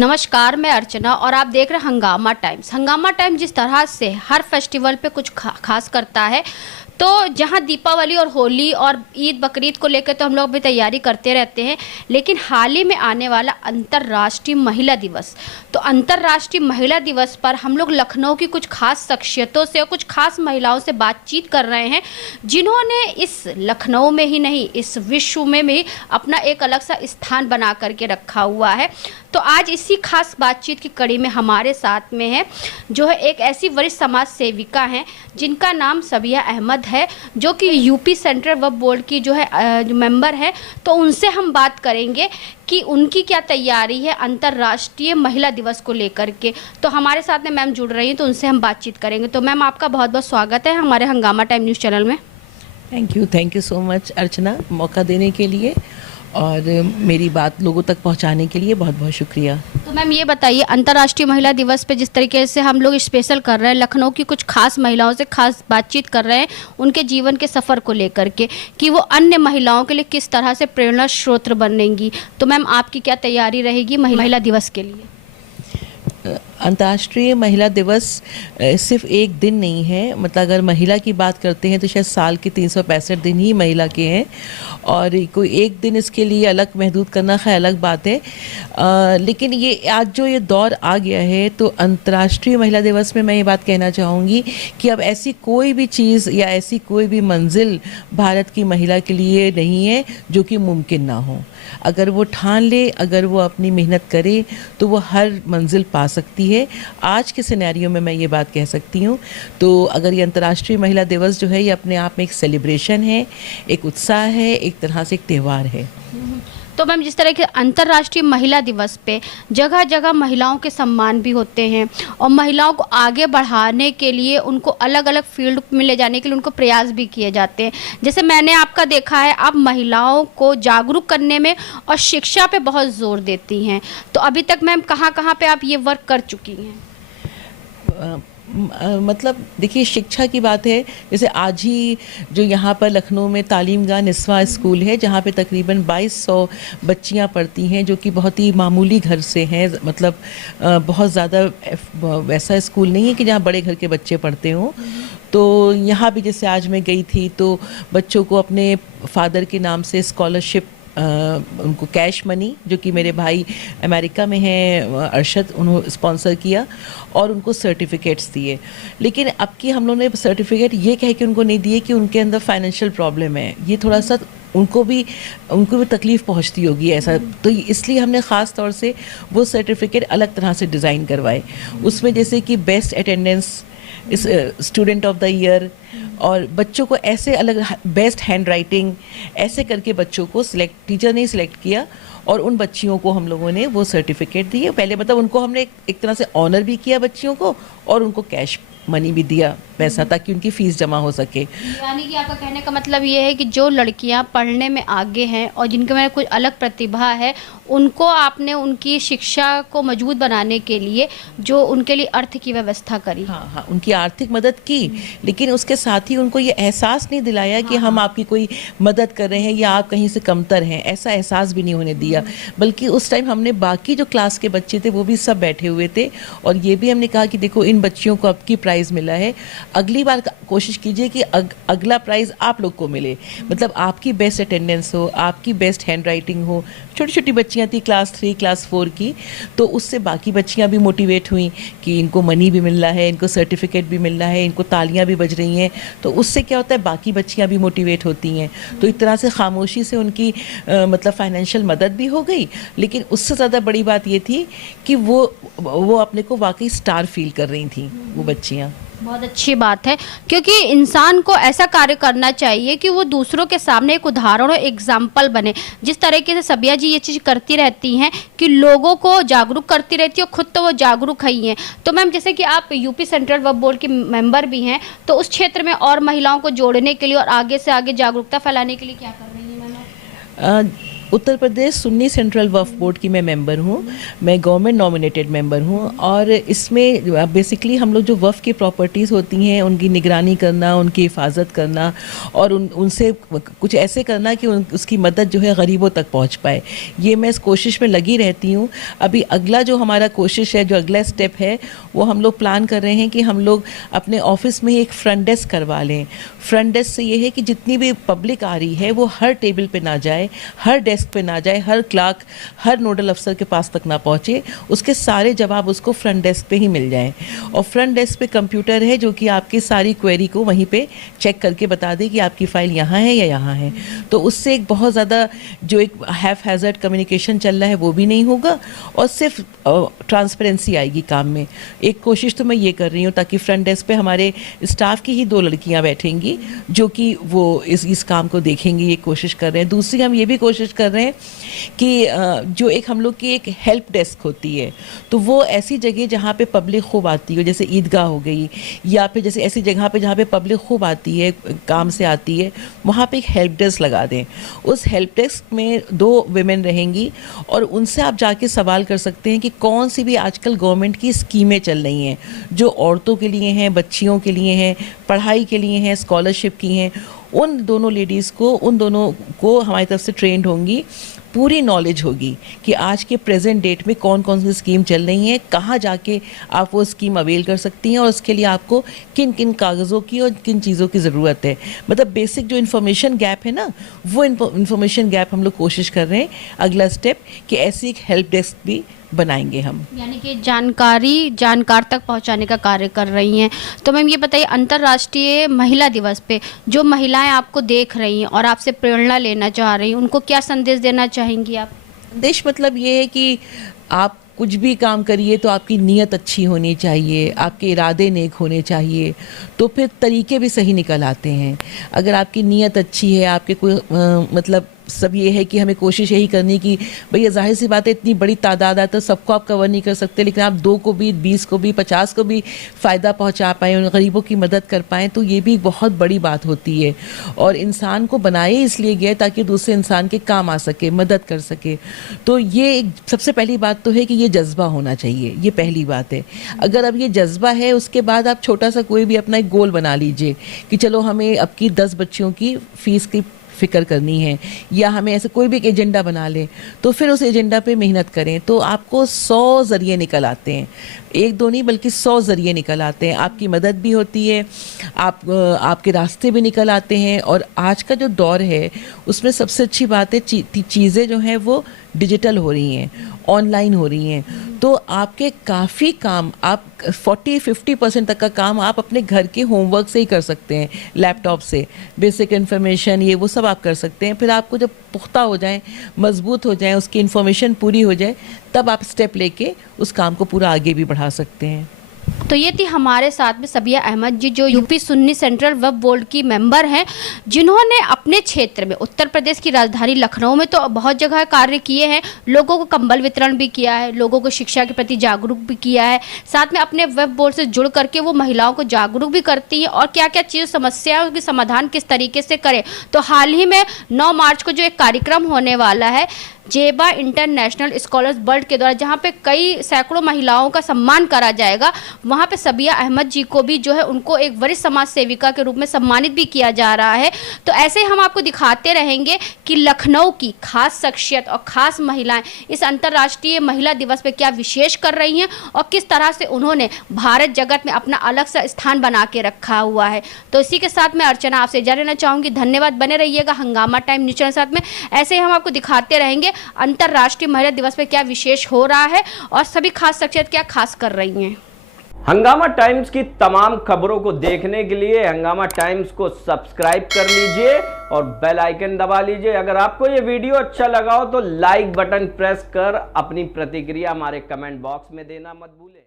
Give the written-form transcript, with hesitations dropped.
नमस्कार, मैं अर्चना और आप देख रहे हैं हंगामा टाइम्स। हंगामा टाइम्स जिस तरह से हर फेस्टिवल पे कुछ खास करता है, तो जहां दीपावली और होली और ईद बकरीद को लेकर तो हम लोग भी तैयारी करते रहते हैं, लेकिन हाल ही में आने वाला अंतर्राष्ट्रीय महिला दिवस, तो अंतर्राष्ट्रीय महिला दिवस पर हम लोग लखनऊ की कुछ खास शख्सियतों से और कुछ खास महिलाओं से बातचीत कर रहे हैं, जिन्होंने इस लखनऊ में ही नहीं, इस विश्व में भी अपना एक अलग सा स्थान बना करके रखा हुआ है। तो आज इसी खास बातचीत की कड़ी में हमारे साथ में है जो है एक ऐसी वरिष्ठ समाज सेविका हैं जिनका नाम सबिया अहमद है, जो कि यूपी सेंट्रल वक्फ बोर्ड की जो है मेंबर है। तो उनसे हम बात करेंगे कि उनकी क्या तैयारी है अंतर्राष्ट्रीय महिला दिवस को लेकर के। तो हमारे साथ में मैम जुड़ रही हैं, तो उनसे हम बातचीत करेंगे। तो मैम, आपका बहुत बहुत स्वागत है हमारे हंगामा टाइम न्यूज़ चैनल में। थैंक यू सो मच अर्चना, मौका देने के लिए और मेरी बात लोगों तक पहुंचाने के लिए बहुत बहुत शुक्रिया। तो मैम ये बताइए, अंतर्राष्ट्रीय महिला दिवस पे जिस तरीके से हम लोग स्पेशल कर रहे हैं, लखनऊ की कुछ खास महिलाओं से खास बातचीत कर रहे हैं उनके जीवन के सफ़र को लेकर के, कि वो अन्य महिलाओं के लिए किस तरह से प्रेरणा स्रोत बनेंगी। तो मैम, आपकी क्या तैयारी रहेगी महिला दिवस के लिए? अंतर्राष्ट्रीय महिला दिवस सिर्फ एक दिन नहीं है, मतलब अगर महिला की बात करते हैं तो शायद साल के 365 दिन ही महिला के हैं, और कोई एक दिन इसके लिए अलग महदूद करना खैर अलग बात है। लेकिन ये आज जो ये दौर आ गया है, तो अंतर्राष्ट्रीय महिला दिवस में मैं ये बात कहना चाहूँगी कि अब ऐसी कोई भी चीज़ या ऐसी कोई भी मंजिल भारत की महिला के लिए नहीं है जो कि मुमकिन ना हो। अगर वो ठान ले, अगर वो अपनी मेहनत करे, तो वो हर मंजिल पा सकती है। आज के सिनेरियो में मैं ये बात कह सकती हूँ। तो अगर ये अंतर्राष्ट्रीय महिला दिवस जो है, ये अपने आप में एक सेलिब्रेशन है, एक उत्साह है, एक तरह से एक त्यौहार है। तो मैम, जिस तरह के अंतर्राष्ट्रीय महिला दिवस पे जगह जगह महिलाओं के सम्मान भी होते हैं और महिलाओं को आगे बढ़ाने के लिए उनको अलग अलग फील्ड में ले जाने के लिए उनको प्रयास भी किए जाते हैं। जैसे मैंने आपका देखा है, आप महिलाओं को जागरूक करने में और शिक्षा पे बहुत जोर देती हैं। तो अभी तक मैम कहाँ कहाँ पे आप ये वर्क कर चुकी हैं? मतलब देखिए, शिक्षा की बात है, जैसे आज ही जो यहाँ पर लखनऊ में तालीमगाह निस्वा स्कूल है, जहाँ पे तकरीबन 2200 बच्चियाँ पढ़ती हैं, जो कि बहुत ही मामूली घर से हैं। मतलब बहुत ज़्यादा वैसा स्कूल नहीं है कि जहाँ बड़े घर के बच्चे पढ़ते हों। तो यहाँ भी जैसे आज मैं गई थी, तो बच्चों को अपने फादर के नाम से स्कॉलरशिप, उनको कैश मनी, जो कि मेरे भाई अमेरिका में हैं अरशद, उन्होंने स्पॉन्सर किया और उनको सर्टिफिकेट्स दिए। लेकिन अब की हम लोगों ने सर्टिफिकेट ये कह के उनको नहीं दिए कि उनके अंदर फाइनेंशियल प्रॉब्लम है, ये थोड़ा सा उनको भी तकलीफ़ पहुंचती होगी ऐसा। तो इसलिए हमने ख़ास तौर से वो सर्टिफिकेट अलग तरह से डिज़ाइन करवाए। उसमें जैसे कि बेस्ट अटेंडेंस, इस स्टूडेंट ऑफ द ईयर, और बच्चों को ऐसे अलग बेस्ट हैंड राइटिंग, ऐसे करके बच्चों को टीचर ने सिलेक्ट किया और उन बच्चियों को हम लोगों ने वो सर्टिफिकेट दिए। पहले मतलब उनको हमने एक तरह से ऑनर भी किया बच्चियों को, और उनको कैश मनी भी दिया, पैसा, ताकि उनकी फ़ीस जमा हो सके। यानी कि आपका कहने का मतलब ये है कि जो लड़कियां पढ़ने में आगे हैं और जिनके में कुछ अलग प्रतिभा है, उनको आपने उनकी शिक्षा को मजबूत बनाने के लिए जो उनके लिए अर्थ की व्यवस्था करी। हाँ, उनकी आर्थिक मदद की, लेकिन उसके साथ ही उनको ये एहसास नहीं दिलाया कि हम आपकी कोई मदद कर रहे हैं या आप कहीं से कमतर हैं, ऐसा एहसास भी नहीं होने दिया। बल्कि उस टाइम हमने बाकी जो क्लास के बच्चे थे वो भी सब बैठे हुए थे, और ये भी हमने कहा कि देखो, इन बच्चियों को अब की प्राइज़ मिला है, अगली बार कोशिश कीजिए कि अगला प्राइज़ आप लोग को मिले। मतलब आपकी बेस्ट अटेंडेंस हो, आपकी बेस्ट हैंड राइटिंग हो। छोटी छोटी बच्चियाँ थी, क्लास 3 क्लास 4 की, तो उससे बाकी बच्चियाँ भी मोटिवेट हुई कि इनको मनी भी मिल रहा है, इनको सर्टिफिकेट भी मिल रहा है, इनको तालियाँ भी बज रही हैं। तो उससे क्या होता है, बाकी बच्चियाँ भी मोटिवेट होती हैं। तो एक तरह से खामोशी से उनकी मतलब फाइनेंशियल मदद भी हो गई। लेकिन उससे ज़्यादा बड़ी बात ये थी कि वो अपने को वाकई स्टार फील कर रही थी वो बच्चियाँ। बहुत अच्छी बात है, क्योंकि इंसान को ऐसा कार्य करना चाहिए कि वो दूसरों के सामने एक उदाहरण और एग्जाम्पल बने। जिस तरीके से सबिया जी ये चीज़ करती रहती हैं कि लोगों को जागरूक करती रहती है, और खुद तो वो जागरूक ही हैं। तो मैम, जैसे कि आप यूपी सेंट्रल वक्फ बोर्ड की मेंबर भी हैं, तो उस क्षेत्र में और महिलाओं को जोड़ने के लिए और आगे से आगे जागरूकता फैलाने के लिए क्या कर रही हैं मैम? उत्तर प्रदेश सुन्नी सेंट्रल वक्फ बोर्ड की मैं मेंबर हूँ। मैं गवर्नमेंट नॉमिनेटेड मेंबर हूँ और इसमें बेसिकली हम लोग जो वक्फ की प्रॉपर्टीज़ होती हैं उनकी निगरानी करना, उनकी हिफाजत करना और उनसे कुछ ऐसे करना कि उसकी मदद जो है गरीबों तक पहुँच पाए, ये मैं इस कोशिश में लगी रहती हूँ। अभी अगला जो हमारा कोशिश है, जो अगला स्टेप है, वो हम लोग प्लान कर रहे हैं कि हम लोग अपने ऑफिस में ही एक फ्रंट डेस्क करवा लें। फ्रंट डेस्क से ये है कि जितनी भी पब्लिक आ रही है वो हर टेबल पे ना जाए, हर डेस्क पे ना जाए, हर क्लार्क, हर नोडल अफसर के पास तक ना पहुँचे, उसके सारे जवाब उसको फ्रंट डेस्क पे ही मिल जाएं। और फ्रंट डेस्क पे कंप्यूटर है जो कि आपकी सारी क्वेरी को वहीं पे चेक करके बता दे कि आपकी फ़ाइल यहाँ है या यहाँ है। तो उससे एक बहुत ज़्यादा जो एक हैफ हैज़र्ड कम्युनिकेशन चल रहा है वो भी नहीं होगा और सिर्फ ट्रांसपेरेंसी आएगी काम में। एक कोशिश तो मैं ये कर रही हूँ ताकि फ्रंट डेस्क पे हमारे स्टाफ की ही 2 लड़कियाँ बैठेंगी जो कि वो इस काम को देखेंगी, ये कोशिश कर रहे हैं। दूसरी हम ये भी कोशिश कर रहे हैं कि जो एक हम लोग की एक हेल्प डेस्क होती है, तो वो ऐसी जगह जहाँ पे पब्लिक खूब आती हो, जैसे ईदगाह हो गई या फिर जैसे ऐसी जगह पे जहाँ पे पब्लिक खूब आती है, काम से आती है, वहाँ पे एक हेल्प डेस्क लगा दें। उस हेल्प डेस्क में 2 विमेन रहेंगी और उनसे आप जाके सवाल कर सकते हैं कि कौन सी भी आजकल गवर्नमेंट की स्कीमें चल रही हैं जो औरतों के लिए हैं, बच्चियों के लिए हैं, पढ़ाई के लिए हैं, स्कॉलरशिप की हैं। उन दोनों लेडीज़ को, उन दोनों को हमारी तरफ से ट्रेंड होंगी, पूरी नॉलेज होगी कि आज के प्रेजेंट डेट में कौन कौन सी स्कीम चल रही हैं, कहाँ जाके आप वो स्कीम अवेल कर सकती हैं और उसके लिए आपको किन किन कागज़ों की और किन चीज़ों की ज़रूरत है। मतलब बेसिक जो इन्फॉर्मेशन गैप है ना, वो इन्फॉर्मेशन गैप हम लोग कोशिश कर रहे हैं अगला स्टेप कि ऐसी एक हेल्प डेस्क भी बनाएंगे हम। यानी कि जानकारी जानकार तक पहुंचाने का कार्य कर रही हैं। तो मैम ये बताइए, अंतर्राष्ट्रीय महिला दिवस पे जो महिलाएं आपको देख रही हैं और आपसे प्रेरणा लेना चाह रही हैं, उनको क्या संदेश देना चाहेंगी आप? संदेश मतलब ये है कि आप कुछ भी काम करिए तो आपकी नीयत अच्छी होनी चाहिए, आपके इरादे नेक होने चाहिए, तो फिर तरीके भी सही निकल आते हैं। अगर आपकी नीयत अच्छी है, आपके कोई मतलब सब ये है कि हमें कोशिश यही करनी कि भैया जाहिर सी बात है इतनी बड़ी तादाद है तो सबको आप कवर नहीं कर सकते, लेकिन आप 2 को भी, 20 को भी, 50 को भी फ़ायदा पहुंचा पाएँ, उन गरीबों की मदद कर पाएँ, तो ये भी बहुत बड़ी बात होती है। और इंसान को बनाए इसलिए गया ताकि दूसरे इंसान के काम आ सके, मदद कर सके। तो ये सबसे पहली बात तो है कि ये जज्बा होना चाहिए, ये पहली बात है। अगर अब ये जज्बा है, उसके बाद आप छोटा सा कोई भी अपना एक गोल बना लीजिए कि चलो हमें अब की 10 बच्चियों की फ़ीस की फ़िक्र करनी है, या हमें ऐसे कोई भी एक एजेंडा बना लें, तो फिर उस एजेंडा पे मेहनत करें तो आपको 100 ज़रिए निकल आते हैं। 1-2 नहीं बल्कि 100 ज़रिए निकल आते हैं। आपकी मदद भी होती है, आपके रास्ते भी निकल आते हैं। और आज का जो दौर है उसमें सबसे अच्छी बात है चीज़ें जो हैं वो डिजिटल हो रही हैं, ऑनलाइन हो रही हैं, तो आपके काफ़ी काम, आप 40-50% तक का काम आप अपने घर के होमवर्क से ही कर सकते हैं, लैपटॉप से। बेसिक इन्फॉर्मेशन ये वो सब आप कर सकते हैं। फिर आपको जब पुख्ता हो जाएं, मजबूत हो जाएं, उसकी इन्फॉर्मेशन पूरी हो जाए, तब आप स्टेप लेके उस काम को पूरा आगे भी बढ़ा सकते हैं। तो ये थी हमारे साथ में सबिया अहमद जी, जो यूपी सुन्नी सेंट्रल वक्फ बोर्ड की मेंबर हैं, जिन्होंने अपने क्षेत्र में, उत्तर प्रदेश की राजधानी लखनऊ में तो बहुत जगह कार्य किए हैं। लोगों को कंबल वितरण भी किया है, लोगों को शिक्षा के प्रति जागरूक भी किया है, साथ में अपने वक्फ बोर्ड से जुड़ करके वो महिलाओं को जागरूक भी करती हैं और क्या क्या चीज़ समस्या है उसकी समाधान किस तरीके से करें। तो हाल ही में 9 मार्च को जो एक कार्यक्रम होने वाला है जेबा इंटरनेशनल स्कॉलर्स वर्ल्ड के द्वारा, जहाँ पे कई सैकड़ों महिलाओं का सम्मान करा जाएगा, वहाँ पे सबिया अहमद जी को भी जो है उनको एक वरिष्ठ समाज सेविका के रूप में सम्मानित भी किया जा रहा है। तो ऐसे हम आपको दिखाते रहेंगे कि लखनऊ की खास शख्सियत और खास महिलाएं इस अंतर्राष्ट्रीय महिला दिवस पे क्या विशेष कर रही हैं और किस तरह से उन्होंने भारत जगत में अपना अलग सा स्थान बना के रखा हुआ है। तो इसी के साथ मैं अर्चना आपसे इजाज़त लेना चाहूँगी। धन्यवाद, बने रहिएगा हंगामा टाइम न्यूज़ चैनल साथ में। ऐसे ही हम आपको दिखाते रहेंगे अंतर्राष्ट्रीय महिला दिवस पे क्या विशेष हो रहा है और सभी खास शख्सियत क्या खास कर रही हैं। हंगामा टाइम्स की तमाम खबरों को देखने के लिए हंगामा टाइम्स को सब्सक्राइब कर लीजिए और बेल आइकन दबा लीजिए। अगर आपको ये वीडियो अच्छा लगा हो तो लाइक बटन प्रेस कर अपनी प्रतिक्रिया हमारे कमेंट बॉक्स में देना मत भूलें।